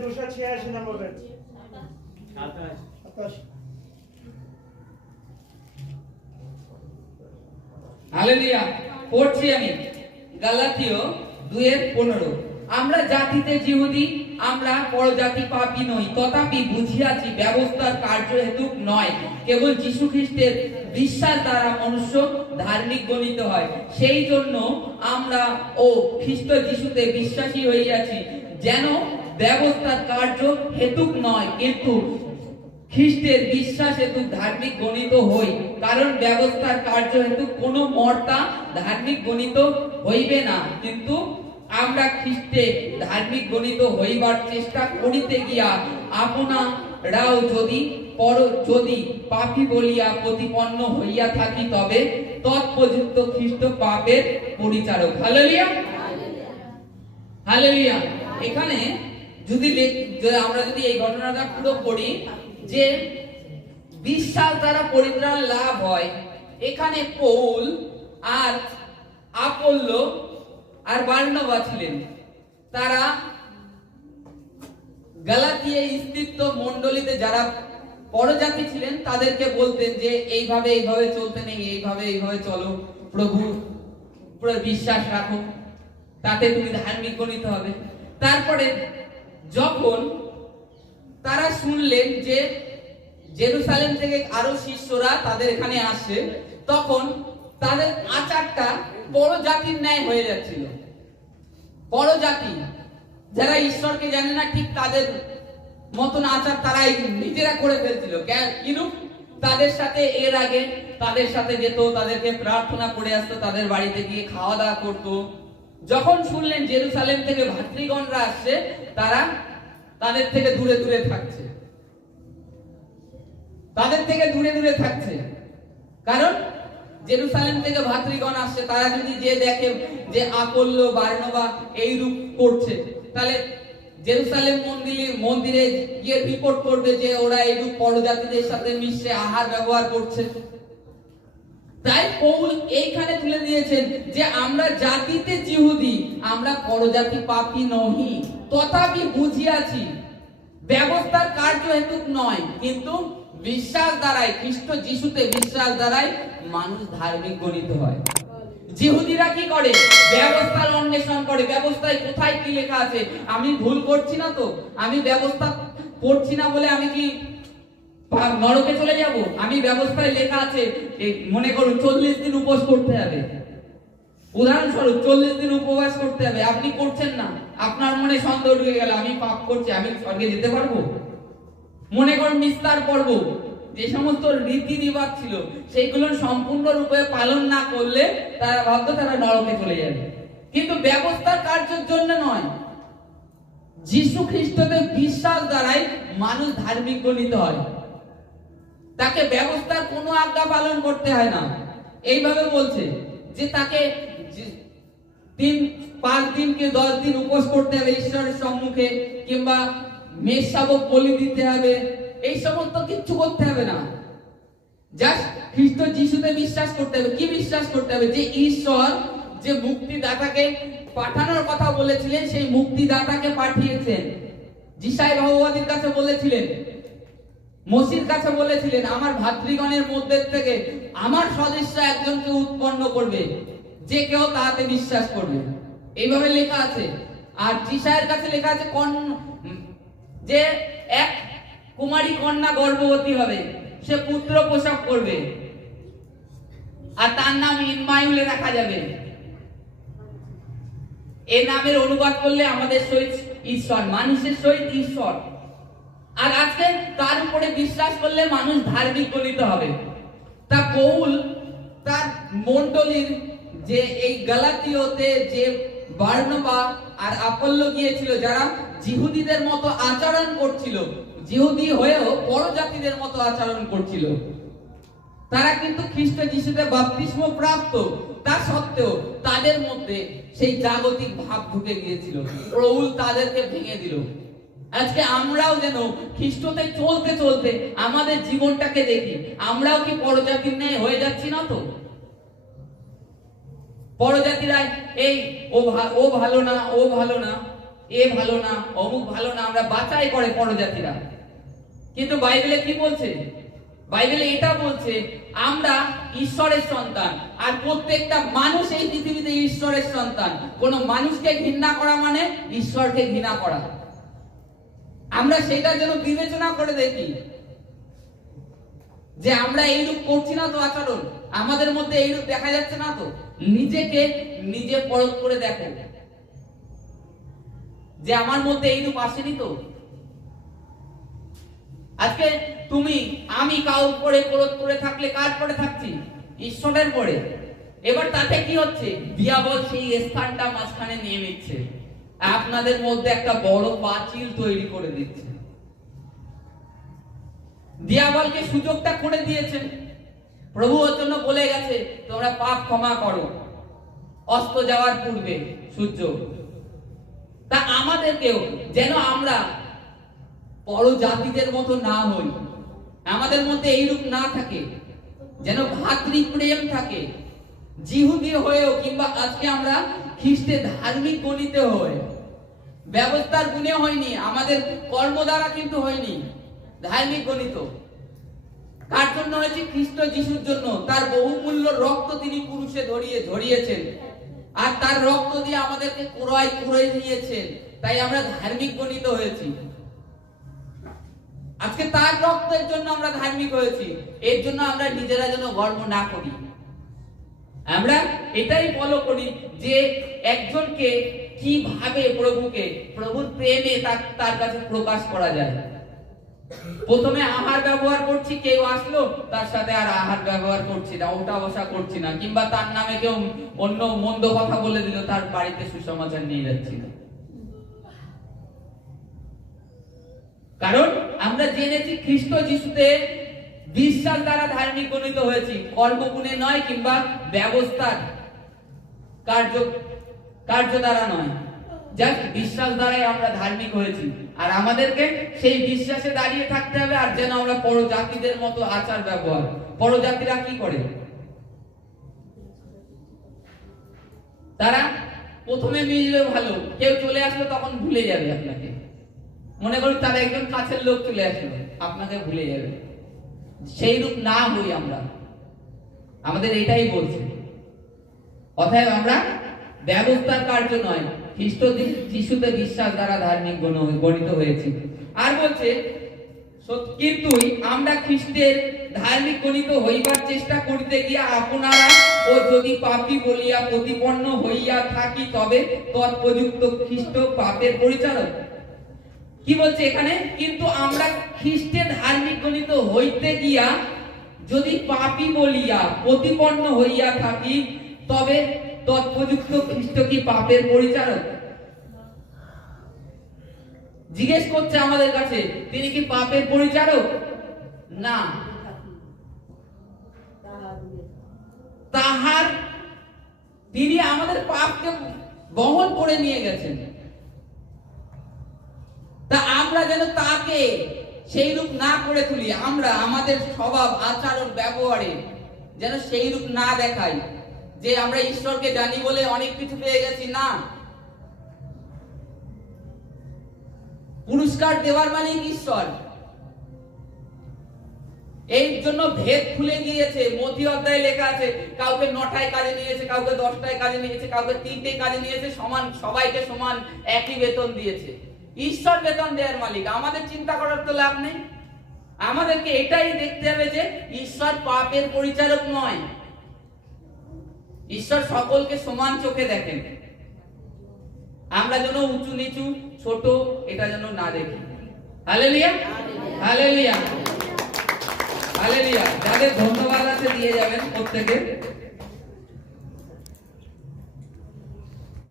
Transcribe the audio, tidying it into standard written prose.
286 নম্বর page. Hallelujah. পড়ছি আমি গালাতীয় 2:15। আমরা জাতিতে যিহুদি, আমরা পরজাতি পাপী নই, তথাপি বুঝিয়াছি ব্যবস্থার কার্য হেতুক নয়, কেবল যীশু খ্রিস্টের বিশ্বাস দ্বারা মনুষ্য ধার্মিক গণিত হয়। সেই জন্য আমরা ও খ্রিস্ট যীশুতে বিশ্বাসী হইয়াছি, যেন ব্যবস্থার কার্য হেতুক নয়, কিন্তু খ্রিস্টের বিশ্বাস হেতু ধার্মিক গণিত হই। কারণ ব্যবস্থার কার্য হেতু কোন মর্তা ধার্মিক গণিত হইবে না, কিন্তু আমরা খ্রিস্টে ধার্মিক গণিত হইবার চেষ্টা করিতে গিয়া আপনারাও যদি পাপী বলিয়া প্রতিপন্ন হইয়া থাকি, তবে তৎপযুক্ত খ্রিস্ট পাপের পরিচারক। Hallelujah, hallelujah. এখানে যদি আমরা যদি এই ঘটনাটা পুরো পড়ি, যে বিশ্বাস দ্বারা পরিত্রাণ লাভ হয়, এখানে পৌল আর আপোল্লো আর বার্নাবা ছিলেন। তারা গালাতিয়া স্থিত মণ্ডলীতে যারা পরজাতি ছিলেন তাদেরকে বলতেন যে এইভাবে এইভাবে চলতে নেই, এইভাবে এইভাবে চলো, প্রভু পুরো বিশ্বাস রাখো, তাতে তুমি ধার্মিক গণিত হবে। তারপরে যখন তারা শুনলেন যে জেরুসালেম থেকে আরো শিষ্যরা তাদের এখানে আসে, তখন তাদের আচারটা বড় জাতির ন্যায় হয়ে যাচ্ছিল। বড় জাতি যারা ঈশ্বরকে জানে না, ঠিক তাদের মতন আচার তারা নিজেরা করে ফেলছিল। কিন্তু তাদের সাথে এর আগে তাদের সাথে যেত, তাদেরকে প্রার্থনা করে আসতো, তাদের বাড়িতে গিয়ে খাওয়া দাওয়া করতো। যখন শুনলেন জেরুসালেম থেকে ভাতৃগণরা আসছে, তারা তাদের থেকে দূরে দূরে থাকছে, তাদের থেকে দূরে দূরে থাকছে। কারণ জেরুসালেম থেকে ভাতৃগণ আসছে, তারা যদি যে দেখে যে আপোল্লো বার্নাবা এই রূপ করছে, তাহলে জেরুসালেম মন্দিরে গিয়ে রিপোর্ট করবে যে ওরা এই রূপ পরজাতিদের সাথে মিশে আহার ব্যবহার করছে। তাই পৌল এইখানে তুলে দিয়েছেন যে আমরা জাতিতে যিহুদি, আমরা পরজাতি পাপী নহি, তথাপি বুঝিয়াছি ব্যবস্থার কার্য হেতুক নয়, কিন্তু বিশ্বাস দ্বারাই, খ্রিস্ট যিশুতে বিশ্বাস দ্বারাই মানুষ ধার্মিক গণিত হয়। যিহুদিরা কি করে? ব্যবস্থার অন্বেষণ করে, ব্যবস্থায় কোথায় কি লেখা আছে, আমি ভুল করছি না তো, আমি ব্যবস্থা পড়ছি না বলে আমি কি নরকে চলে যাব? আমি ব্যবস্থায় লেখা আছে মনে করুন 40 দিন উপবাস করতে হবে, উদাহরণস্বরূপ 40 দিন উপবাস করতে হবে, আপনি করছেন না, আপনার মনে সন্দেহ ঢুকে গেল আমি পাপ করছি, আমি স্বর্গে যেতে পারবো? মনে করুন নিস্তার পর্ব, যে সমস্ত রীতি রিবাজ ছিল সেইগুলো সম্পূর্ণরূপে পালন না করলে তারা ভাবতো তারা নরকে চলে যাবে। কিন্তু ব্যবস্থার কার্যের জন্য নয়, যীশু খ্রিস্টতে বিশ্বাস দ্বারাই মানুষ ধার্মিক গণিত হয়। তাকে ব্যবস্থার কোনো আজ্ঞা পালন করতে হয় না। এইভাবে বলছে যে তাকে 5 দিন কি 10 দিন উপবাস করতে হবে ঈশ্বরের সম্মুখে, কিংবা মেষ শাবক বলি দিতে হবে, এই সমস্ত কিছু করতে হবে না। জাস্ট খ্রিস্ট যিশুতে বিশ্বাস করতে হবে। কি বিশ্বাস করতে হবে? যে ঈশ্বর যে মুক্তিদাতাকে পাঠানোর কথা বলেছিলেন, সেই মুক্তিদাতাকে পাঠিয়েছেন। যিশায় ভগবতীর কাছে বলেছিলেন, মসির কাছে বলেছিলেন, আমার ভাতৃগণের মধ্যে থেকে আমার সদস্য একজনকে উৎপন্ন করবে, যে কেউ তাহাতে বিশ্বাস করবে। এইভাবে লেখা আছে। আর যিশায়ের কাছে লেখা আছে যে এক কুমারী কন্যা গর্ভবতী হবে, সে পুত্র প্রসব করবে, আর তার নাম ইম্মানুয়েল রাখা যাবে। এই নামের অনুবাদ করলে আমাদের সহিত ঈশ্বর, মানুষের সহিত ঈশ্বর। আর আজকে তার উপরে বিশ্বাস করলে মানুষ ধার্মিক গণিত হবে। তা পৌল তার মণ্ডলীর যে এই গালাতীয়তে যে বার্নাবা আর আপোল্লো গিয়েছিল, যারা যিহুদিদের মতো আচরণ করছিল, যিহুদি হয়েও পরজাতিদের মতো আচরণ করছিল, তারা কিন্তু খ্রিস্ট যিশুতে বাপ্তিস্ম প্রাপ্ত, তা সত্ত্বেও তাদের মধ্যে সেই জাগতিক ভাব ঢুকে গিয়েছিল। পৌল তাদেরকে ভেঙে দিল। আজকে আমরাও যেন খ্রিস্টতে চলতে চলতে আমাদের জীবনটাকে দেখি, আমরাও কি পরজাতির ন্যায় হয়ে যাচ্ছি না? তো পরজাতিরা এই ও ভালো না, ও ভালো না, এ ভালো না, অমুক ভালো না, আমরা বাছাই করে পরজাতিরা। কিন্তু বাইবেলে কি বলছে? বাইবেলে এটা বলছে আমরা ঈশ্বরের সন্তান, আর প্রত্যেকটা মানুষ এই পৃথিবীতে ঈশ্বরের সন্তান। কোন মানুষকে ঘৃণা করা মানে ঈশ্বরকে ঘৃণা করা। আমরা সেটা যেন বিবেচনা করে দেখি যে আমরা এইরূপ করছি না তো আচরণ, আমাদের মধ্যে এইরূপ দেখা যাচ্ছে না তো। নিজেকে নিজে পরখ করে দেখো যে আমার মধ্যে এইরূপ আসেনি তো। আজকে তুমি আমি কাউর পরে ক্রোধ করে থাকলে কার পরে থাকছি? ঈশ্বরের পরে। এবার তাতে কি হচ্ছে? দিয়াবল সেই স্থানটা মাঝখানে নিয়ে নিচ্ছে, আপনাদের মধ্যে একটা বড় পাঁচিল তৈরি করে দিচ্ছে। দিয়াবলকে সুযোগটা করে দিয়েছেন। প্রভু ওর জন্য বলে গেছে তোমরা পাপ ক্ষমা করো অস্ত যাওয়ার পূর্বে সূর্য। তা আমাদেরকেও যেন আমরা পরজাতিদের মতো না হই, আমাদের মধ্যে এইরূপ না থাকে, যেন ভাতৃপ্রেম থাকে। জিহুদি হয়েও কিংবা আজকে আমরা খ্রিস্টের ধার্মিক গণিতে হয়ে, ব্যবস্থার গুণে হয়নি, আমাদের কর্ম দ্বারা কিন্তু হয়নি ধার্মিক গণিত। কার জন্য হয়েছে? খ্রিস্ট যিশুর জন্য। তার বহুমূল্য রক্ত তিনি ক্রুশে ঝরিয়েছেন, আর তার রক্ত দিয়ে আমাদেরকে ক্রয় করে নিয়েছেন। তাই আমরা ধার্মিক গণিত হয়েছি। আজকে তার রক্তের জন্য আমরা ধার্মিক হয়েছি। এর জন্য আমরা নিজেরা যেন গর্ব না করি। আমরা এটাই ফলো করি যে একজনকে কিভাবে প্রভুর প্রেমে তার কাছে প্রকাশ করা যায়। প্রথমে আহার ব্যবহার করছি, কেউ আসলো তার সাথে আর আহার ব্যবহার করছি না, ওটা বসা করছি না, কিংবা তার নামে কেউ অন্য মন্দ কথা বলে দিল, তার বাড়িতে সুসমাচার নিয়ে যাচ্ছি না। কারণ আমরা জেনেছি খ্রিস্ট যিশুতে বিশ্বাস দ্বারা ধার্মিক গণিত হয়েছি, কর্মগুণে নয় কিংবা ব্যবস্থার কার্য দ্বারা নয়, জাস্ট বিশ্বাস দ্বারাই আমরা ধার্মিক হয়েছি। আর আমাদেরকে সেই বিশ্বাসে দাঁড়িয়ে থাকতে হবে, আর যেন আমরা পরজাতিদের মতো আচার ব্যবহার। পরজাতিরা কি করে? তারা প্রথমে মিলবে ভালো, কেউ চলে আসলো তখন ভুলে যাবে আপনাকে। মনে করি তার একজন কাছের লোক চলে আসলো, আপনাকে ভুলে যাবে। সেই রূপ না হই আমরা, আমাদের এটাই বলছে। অতএব আমরা ব্যবস্থার কার্য নয়, খ্রিস্ট যিশুতে বিশ্বাস দ্বারা ধার্মিক গণিত হয়েছি। আর বলছে কিন্তু আমরা খ্রিস্টের ধার্মিক গণিত হইবার চেষ্টা করিতে গিয়া আপনারা ও যদি পাপী বলিয়া প্রতিপন্ন হইয়া থাকি, তবে তৎপযুক্ত খ্রিস্ট পাপের পরিচারক। কি বলছে এখানে? কিন্তু আমরা খ্রিস্টের ধার্মিক গণিত হইতে গিয়া যদি পাপী বলিয়া প্রতিপন্ন হইয়া থাকি, তবে তৎপযুক্ত খ্রিস্ট কি পাপের পরিচারক? জিজ্ঞেস করছে আমাদের কাছে, তিনি কি পাপের পরিচারক? না, তাহার তিনি আমাদের পাপকে বহন করে নিয়ে গেছেন। তা আমরা যেন তাকে সেই রূপ না করে তুলি, আমরা আমাদের স্বভাব আচরণ ব্যবহারে যেন সেই রূপ না দেখাই যে আমরা ঈশ্বরকে জানি বলে অনেক কিছু পেয়ে গেছি। না, পুরস্কার দেওয়ার মানে ঈশ্বর। এই জন্য ভেদ খুলে গিয়েছে। মতি অধ্যায়ে লেখা আছে, কাউকে 9টায় কাজে নিয়েছে, কাউকে 10টায় কাজে নিয়েছে, কাউকে 3টে কাজে নিয়েছে, সমান সবাইকে সমান একই বেতন দিয়েছে। ঈশ্বর বেতন দেওয়ার মালিক, আমাদের চিন্তা করার তো লাভ নেই। আমাদেরকে এটাই দেখতে হবে যে ঈশ্বর পাপের পরিচারক নয়, ঈশ্বর সকলকে সমান চোখে দেখেন। আমরা যেন উঁচু নিচু ছোট এটা যেন না দেখি। Hallelujah, hallelujah, hallelujah. যাদের ধন্যবাদ আছে দিয়ে যাবেন প্রত্যেকে।